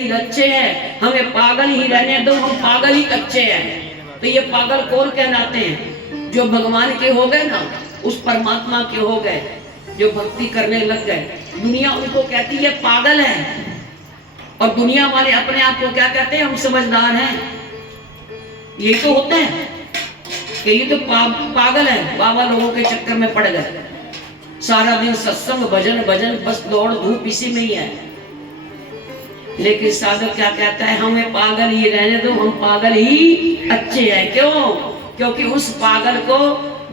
ही अच्छे हैं, हमें पागल ही रहने दो, हम पागल ही अच्छे हैं। तो ये पागल कौन कहलाते हैं? जो भगवान के हो गए ना, उस परमात्मा के हो गए, जो भक्ति करने लग गए। दुनिया उनको कहती है पागल है, और दुनिया वाले अपने आप को क्या कहते हैं? हम समझदार हैं। यही तो होता है कि ये तो पागल है, बाबा लोगों के चक्कर में पड़ गए। सारा दिन सत्संग भजन भजन, बस दौड़ धूप इसी में ही है। लेकिन साधक क्या कहता है? हमें पागल ही रहने दो, हम पागल ही अच्छे हैं। क्यों? क्योंकि उस पागल को,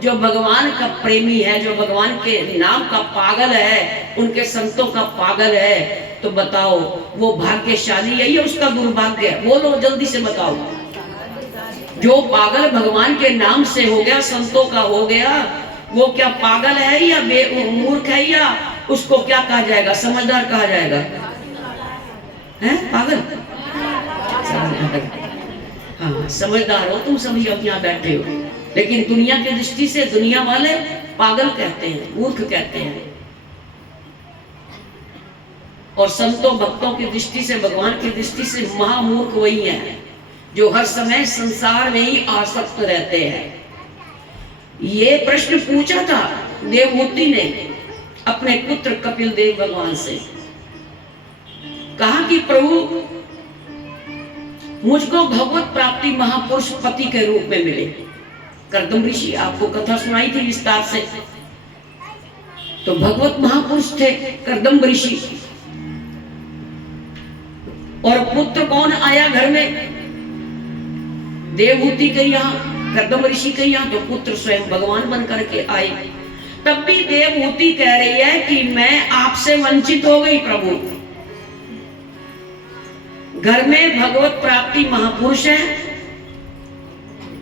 जो भगवान का प्रेमी है, जो भगवान के नाम का पागल है, उनके संतों का पागल है, तो बताओ वो भाग्यशाली है या उसका दुर्भाग्य है? बोलो जल्दी से बताओ। जो पागल भगवान के नाम से हो गया, संतों का हो गया, वो क्या पागल है या मूर्ख है, या उसको क्या कहा जाएगा? समझदार कहा जाएगा? है पागल? हाँ, समझदार हो तुम सभी अब यहाँ बैठे हो, लेकिन दुनिया की दृष्टि से दुनिया वाले पागल कहते हैं, मूर्ख कहते हैं। और संतों भक्तों की दृष्टि से, भगवान की दृष्टि से महामूर्ख वही है जो हर समय संसार में ही आसक्त रहते हैं। ये प्रश्न पूछा था देवहूति ने अपने पुत्र कपिल देव भगवान से। कहा कि प्रभु, मुझको भगवत प्राप्ति महापुरुष पति के रूप में मिले। कर्दम ऋषि, आपको कथा सुनाई थी विस्तार से, तो भगवत महापुरुष थे कर्दम ऋषि। और पुत्र कौन आया घर में? देवहूति के यहाँ, कर्दम ऋषि के यहाँ, तो पुत्र स्वयं भगवान बन करके आए। तब भी देवहूति कह रही है कि मैं आपसे वंचित हो गई प्रभु। घर में भगवत प्राप्ति महापुरुष है,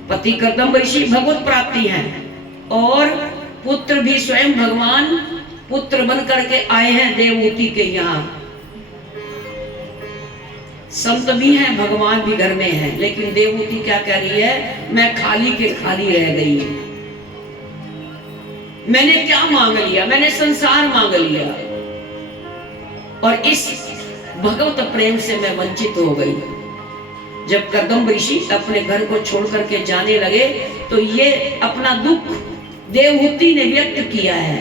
पति कर्दम ऋषि भगवत प्राप्ति है, और पुत्र भी स्वयं भगवान पुत्र बन करके आए हैं देवहूति के यहाँ। संत भी हैं, भगवान भी घर में है, लेकिन देवहूति क्या कह रही है? मैं खाली के खाली रह गई। मैंने क्या मांग लिया? मैंने संसार मांग लिया, और इस भगवत प्रेम से मैं वंचित हो गई। जब कर्दम ऋषि अपने घर को छोड़ करके जाने लगे, तो ये अपना दुख देवहूति ने व्यक्त किया है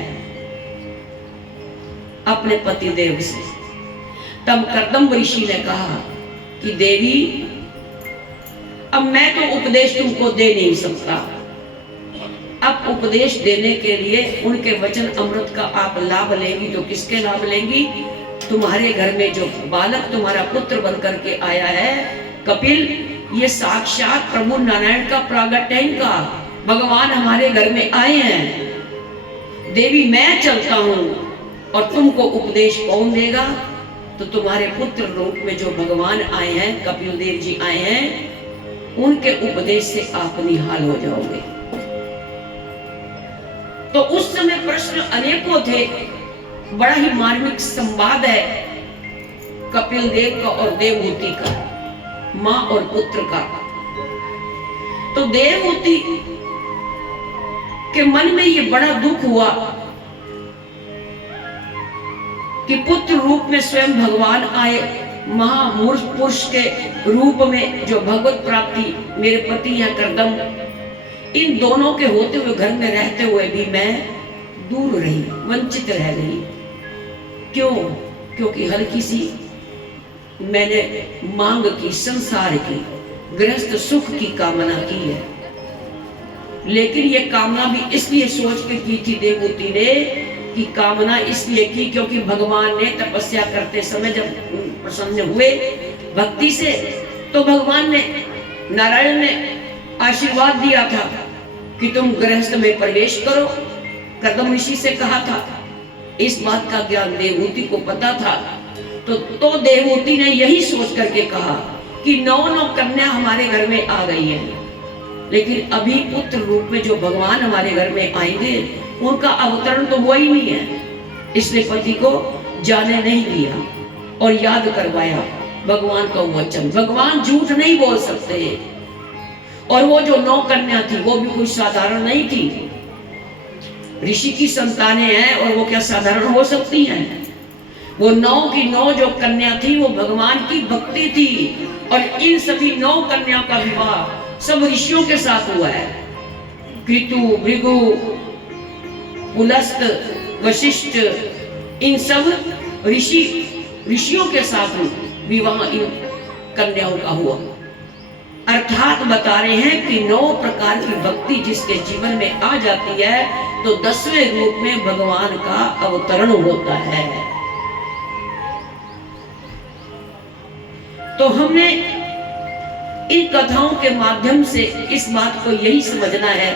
अपने पति देव से। तब कर्दम ऋषि ने कहा कि देवी, अब मैं तो उपदेश तुमको दे नहीं सकता। अब उपदेश देने के लिए उनके वचन अमृत का आप लाभ लेंगी तो किसके लाभ लेंगी? तुम्हारे घर में जो बालक तुम्हारा पुत्र बन करके आया है कपिल, ये साक्षात प्रभु नारायण का प्रागट्य है इनका। भगवान हमारे घर में आए हैं। देवी, मैं चलता हूं और तुमको उपदेश कौन देगा? तो तुम्हारे पुत्र रूप में जो भगवान आए हैं, कपिल देव जी आए हैं, उनके उपदेश से आप निहाल हो जाओगे। तो उस समय प्रश्न अनेकों थे। बड़ा ही मार्मिक संवाद है कपिल देव का और देवहूति का, मां और पुत्र का। तो देवहूति के मन में ये बड़ा दुख हुआ कि पुत्र रूप में स्वयं भगवान आए, महामूर्ख पुरुष के रूप में जो भगवत प्राप्ति मेरे पति या कर्दम, इन दोनों के होते हुए घर में रहते हुए भी मैं दूर रही, वंचित रह गई। क्यों? क्योंकि हल्की सी मैंने मांग की, संसार की, गृहस्थ सुख की कामना की है। लेकिन ये कामना भी इसलिए सोच के की थी देवहूति ने, कि कामना इसलिए की क्योंकि भगवान ने तपस्या करते समय जब प्रसन्न हुए भक्ति से, तो भगवान ने, नारायण ने आशीर्वाद दिया था कि तुम गृहस्थ में प्रवेश करो। कर्दम ऋषि से कहा था। इस बात का ज्ञान देवहूति को पता था। तो देवहूति ने यही सोच करके कहा कि 9 कन्या हमारे घर में आ गई है, लेकिन अभी पुत्र रूप में जो भगवान हमारे घर में आएंगे उनका अवतरण तो हुआ ही नहीं है। इसलिए पति को जाने नहीं दिया और याद करवाया भगवान का वचन। भगवान झूठ नहीं बोल सकते। और वो जो 9 कन्या थी वो भी कोई साधारण नहीं थी, ऋषि की संतानें हैं, और वो क्या साधारण हो सकती हैं? वो 9 की 9 जो कन्या थी वो भगवान की भक्ति थी, और इन सभी 9 कन्या का विवाह सब ऋषियों के साथ हुआ है। कृतु, भृगु, पुलस्त, वशिष्ठ, इन सब ऋषियों के साथ विवाह इन कन्याओं का हुआ। अर्थात बता रहे हैं कि 9 प्रकार की भक्ति जिसके जीवन में आ जाती है तो 10वें रूप में भगवान का अवतरण होता है। तो हमने इन कथाओं के माध्यम से इस बात को यही समझना है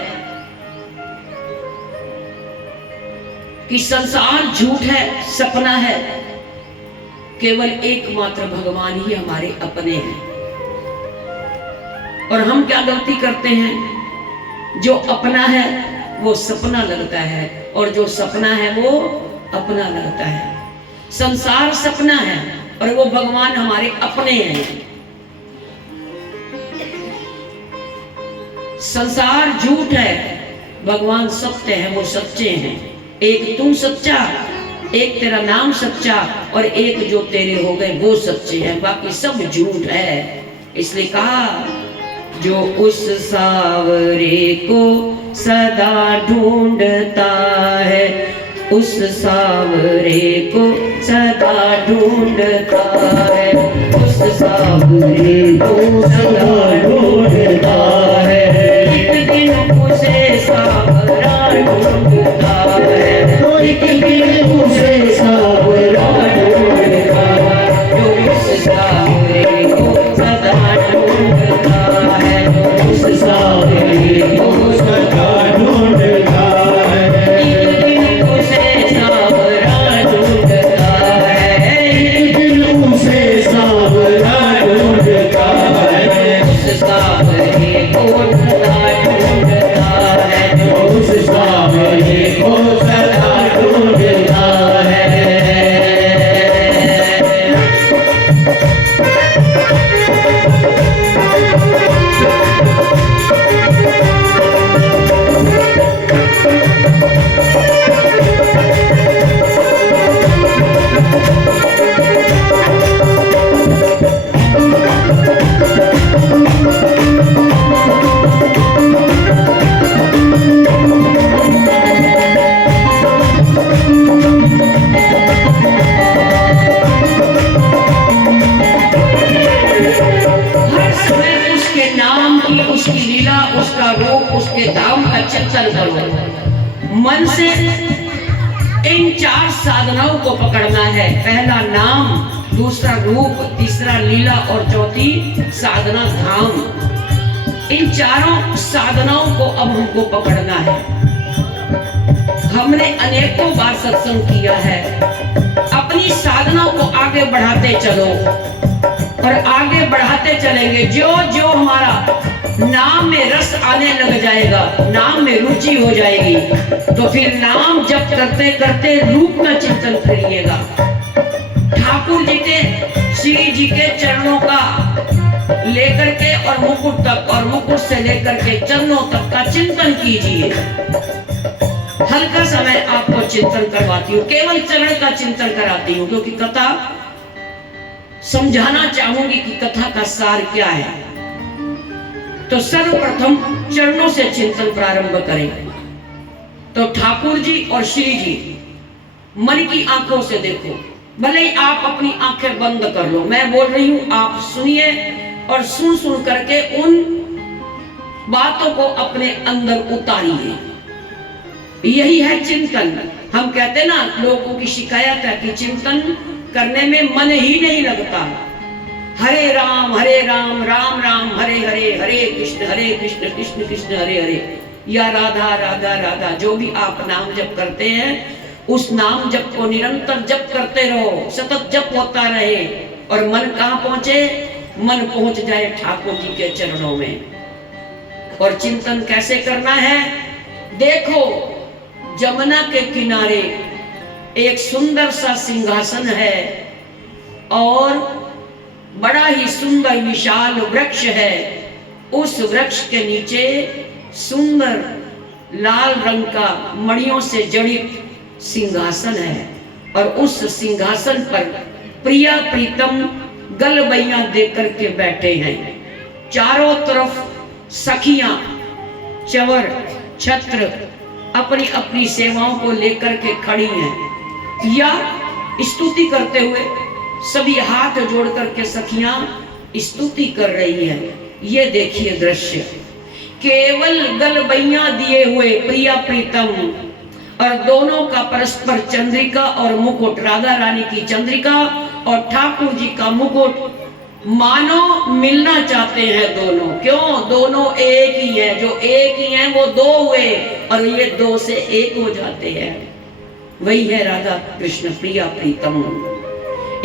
कि संसार झूठ है, सपना है, केवल एकमात्र भगवान ही हमारे अपने हैं। और हम क्या गलती करते हैं, जो अपना है वो सपना लगता है, और जो सपना है वो अपना लगता है। संसार सपना है और वो भगवान हमारे अपने हैं। संसार झूठ है, भगवान सत्य है, वो सच्चे हैं। एक तू सच्चा, एक तेरा नाम सच्चा, और एक जो तेरे हो गए वो सच्चे हैं, बाकी सब झूठ है। इसलिए कहा जो उस सावरे को सदा ढूंढता है, उस सावरे को सदा ढूंढता है, उस सावरे को सदा ढूंढता है, एक दिन उसे सावरा ढूंढता है, तो एक दिन उसे सावरा ढूंढता है, जो उस सावरे को सदा ढूंढता है, उस सावरे को सदा ढूंढता है, एक दिन उसे सावरा ढूंढता है, एक दिन उसे सावरा ढूंढता है, उस सावरे को सदा ढूंढता है, उस सावरे को सदा ढूंढता है। उसकी लीला, उसका रूप, उसके धाम का चिंतन करो। मन से इन 4 साधनाओं को पकड़ना है। पहला नाम, दूसरा रूप, तीसरा लीला और चौथी साधना धाम। इन चारों साधनाओं को अब हमको पकड़ना है। हमने अनेकों बार सत्संग किया है। अपनी साधनाओं को आगे बढ़ाते चलो, और आगे बढ़ाते चलेंगे। जो जो हमारा नाम में रस आने लग जाएगा, नाम में रुचि हो जाएगी, तो फिर नाम जप करते करते रूप का चिंतन करिएगा। ठाकुर जी के, श्री जी के चरणों का लेकर के और मुकुट तक, और मुकुट से लेकर के चरणों तक का चिंतन कीजिए। हल्का समय आपको चिंतन करवाती हूँ, केवल चरण का चिंतन कराती हूँ, क्योंकि कथा समझाना चाहूंगी कि कथा का सार क्या है। तो सर्वप्रथम चरणों से चिंतन प्रारंभ करें। तो ठाकुर जी और श्री जी मन की आंखों से देखो। भले ही आप अपनी आंखें बंद कर लो, मैं बोल रही हूं, आप सुनिए और सुन सुन करके उन बातों को अपने अंदर उतारिए। यही है चिंतन। हम कहते ना, लोगों की शिकायत है कि चिंतन करने में मन ही नहीं लगता। हरे राम राम राम हरे हरे, हरे कृष्ण कृष्ण कृष्ण हरे हरे, या राधा राधा राधा, जो भी आप नाम जप करते हैं उस नाम जप को निरंतर जप करते रहो, सतत जप होता रहे। और मन कहाँ पहुंचे? मन पहुंच जाए ठाकुर जी के चरणों में। और चिंतन कैसे करना है? देखो, जमुना के किनारे एक सुंदर सा सिंहासन है, और बड़ा ही सुंदर विशाल वृक्ष है। उस वृक्ष के नीचे सुंदर लाल रंग का मणियों से जड़ित सिंहासन है। और उस सिंहासन पर प्रिया प्रीतम गलबैया दे करके बैठे हैं। चारों तरफ सखियां चवर छत्र अपनी अपनी सेवाओं को लेकर के खड़ी हैं या स्तुति करते हुए सभी हाथ जोड़ करके सखियां स्तुति कर रही हैं। ये देखिए दृश्य, केवल गलबैया दिए हुए प्रिया प्रीतम और दोनों का परस्पर चंद्रिका और मुकुट, राधा रानी की चंद्रिका और ठाकुर जी का मुकुट, मानो मिलना चाहते हैं दोनों। क्यों? दोनों एक ही है, जो एक ही है वो दो हुए और ये दो से एक हो जाते हैं। वही है राधा कृष्ण प्रिया प्रीतम।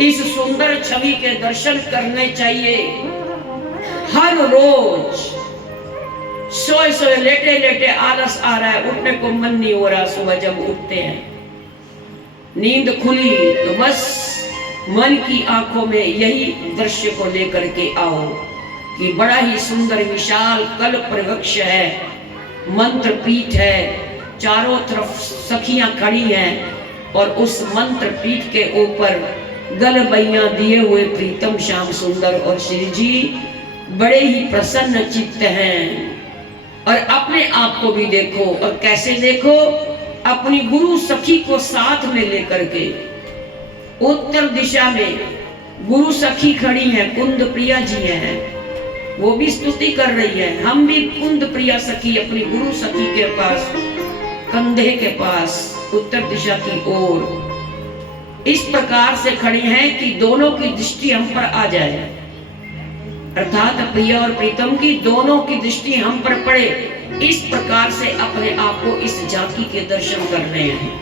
इस सुंदर छवि के दर्शन करने चाहिए हर रोज। सोए सोए लेटे लेटे आलस आ रहा है, उठने को मन नहीं हो रहा। सुबह जब उठते हैं, नींद खुली तो बस मन की आंखों में यही दृश्य को लेकर के आओ कि बड़ा ही सुंदर विशाल कल्प वृक्ष है, मंत्र पीठ है, चारों तरफ सखियां खड़ी हैं और उस मंत्र पीठ के ऊपर गलबैया दिए हुए प्रीतम श्याम सुंदर और श्री जी बड़े ही प्रसन्न चित्त हैं। और अपने आप को भी देखो, और कैसे देखो, अपनी गुरु सखी को साथ में लेकर के उत्तर दिशा में गुरु सखी खड़ी हैं, कुंद प्रिया जी हैं, वो भी स्तुति कर रही है। हम भी कुंद प्रिया सखी अपनी गुरु सखी के पास, कंधे के पास उत्तर दिशा की ओर इस प्रकार से खड़ी हैं कि दोनों की दृष्टि हम पर आ जाए, अर्थात प्रिया और प्रीतम की दोनों की दृष्टि हम पर पड़े। इस प्रकार से अपने आप को इस झांकी के दर्शन करने हैं।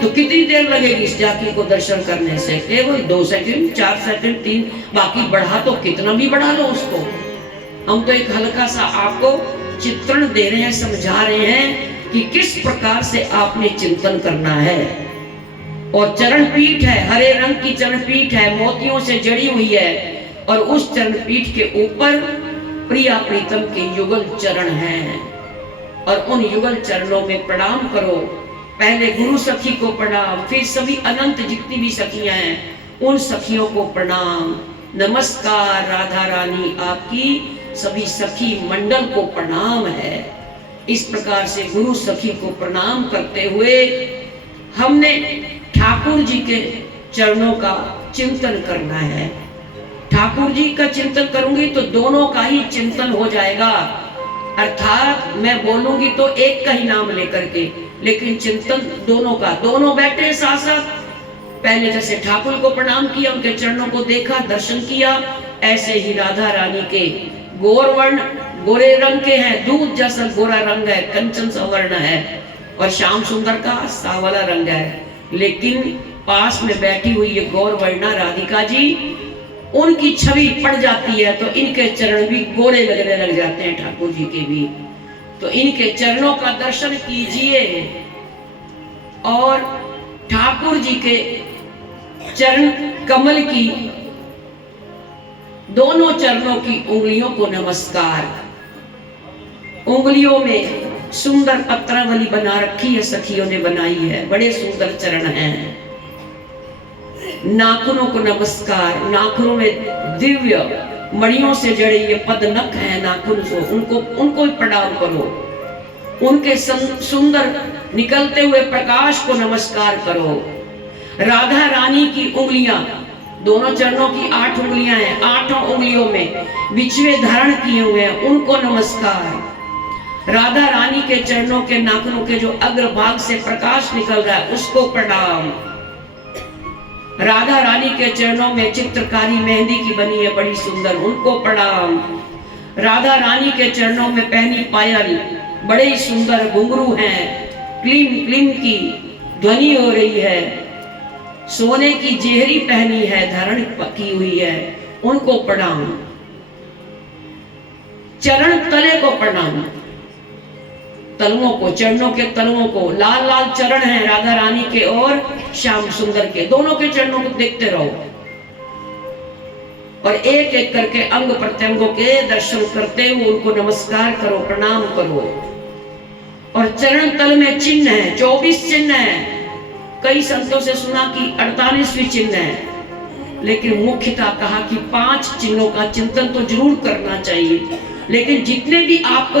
तो कितनी देर लगेगी इस झांकी को दर्शन करने से? केवल 2 सेकंड, 4 सेकंड, 3, बाकी बढ़ा तो कितना भी बढ़ा लो उसको। हम तो एक हल्का सा आपको चित्रण दे रहे हैं, समझा रहे हैं कि किस प्रकार से आपने चिंतन करना है। और चरण पीठ है, हरे रंग की चरण पीठ है, मोतियों से जड़ी हुई है, और उस चरण पीठ के ऊपर प्रिया प्रीतम के युगल चरण हैं। और उन युगल चरणों में प्रणाम करो। पहले गुरु सखी को प्रणाम, फिर सभी अनंत जितनी भी सखियां हैं उन सखियों को प्रणाम। नमस्कार राधा रानी, आपकी सभी सखी मंडल को प्रणाम है। इस प्रकार से गुरु सखी को प्रणाम करते हुए हमने ठाकुर जी के चरणों का चिंतन करना है। ठाकुर जी का चिंतन करूंगी तो दोनों का ही चिंतन हो जाएगा, अर्थात मैं बोलूंगी तो एक का ही नाम लेकर के, लेकिन चिंतन दोनों का। दोनों बैठे साथ साथ, पहले जैसे ठाकुर को प्रणाम किया, उनके चरणों को देखा, दर्शन किया, ऐसे ही राधा रानी के गौरवर्ण गोरे रंग के हैं, दूध जैसा गोरा रंग है, कंचन सा वर्ण है, और श्याम सुंदर का सावला रंग है। लेकिन पास में बैठी हुई ये गौरवर्णा राधिका जी, उनकी छवि पड़ जाती है तो इनके चरण भी गोरे लगने लग जाते हैं, ठाकुर जी के भी। तो इनके चरणों का दर्शन कीजिए और ठाकुर जी के चरण कमल की दोनों चरणों की उंगलियों को नमस्कार। उंगलियों में सुंदर पत्रावली बना रखी है, सखियों ने बनाई है, बड़े सुंदर चरण हैं। नाखूनों को नमस्कार, नाखूनों में दिव्य मणियों से जड़े ये पदनख हैं नाखून, उनको प्रणाम करो। उनके सुंदर निकलते हुए प्रकाश को नमस्कार करो। राधा रानी की उंगलियां, दोनों चरणों की 8 उंगलियां हैं, 8 उंगलियों में बिछवे धारण किए हुए हैं, उनको नमस्कार। राधा रानी के चरणों के नाखूनों के जो अग्रभाग से प्रकाश निकल रहा है उसको प्रणाम। राधा रानी के चरणों में चित्रकारी मेहंदी की बनी है बड़ी सुंदर, उनको प्रणाम। राधा रानी के चरणों में पहनी पायल, बड़े ही सुंदर घुंघरू हैं, क्लीम क्लीम की ध्वनि हो रही है, सोने की जेहरी पहनी है, धारण की हुई है, उनको प्रणाम। चरण तले को प्रणाम, तलवों को, चरणों के तलवों को, लाल लाल चरण हैं राधा रानी के और श्याम सुंदर के, दोनों के चरणों को देखते रहो और एक एक करके अंग प्रत्यंगों के दर्शन करते हुए उनको नमस्कार करो, प्रणाम करो। और चरण तल में चिन्ह है, 24 चिन्ह है, कई संतों से सुना कि 48वें चिन्ह है, लेकिन मुख्यतः कहा कि 5 चिन्हों का चिंतन तो जरूर करना चाहिए। लेकिन जितने भी आपको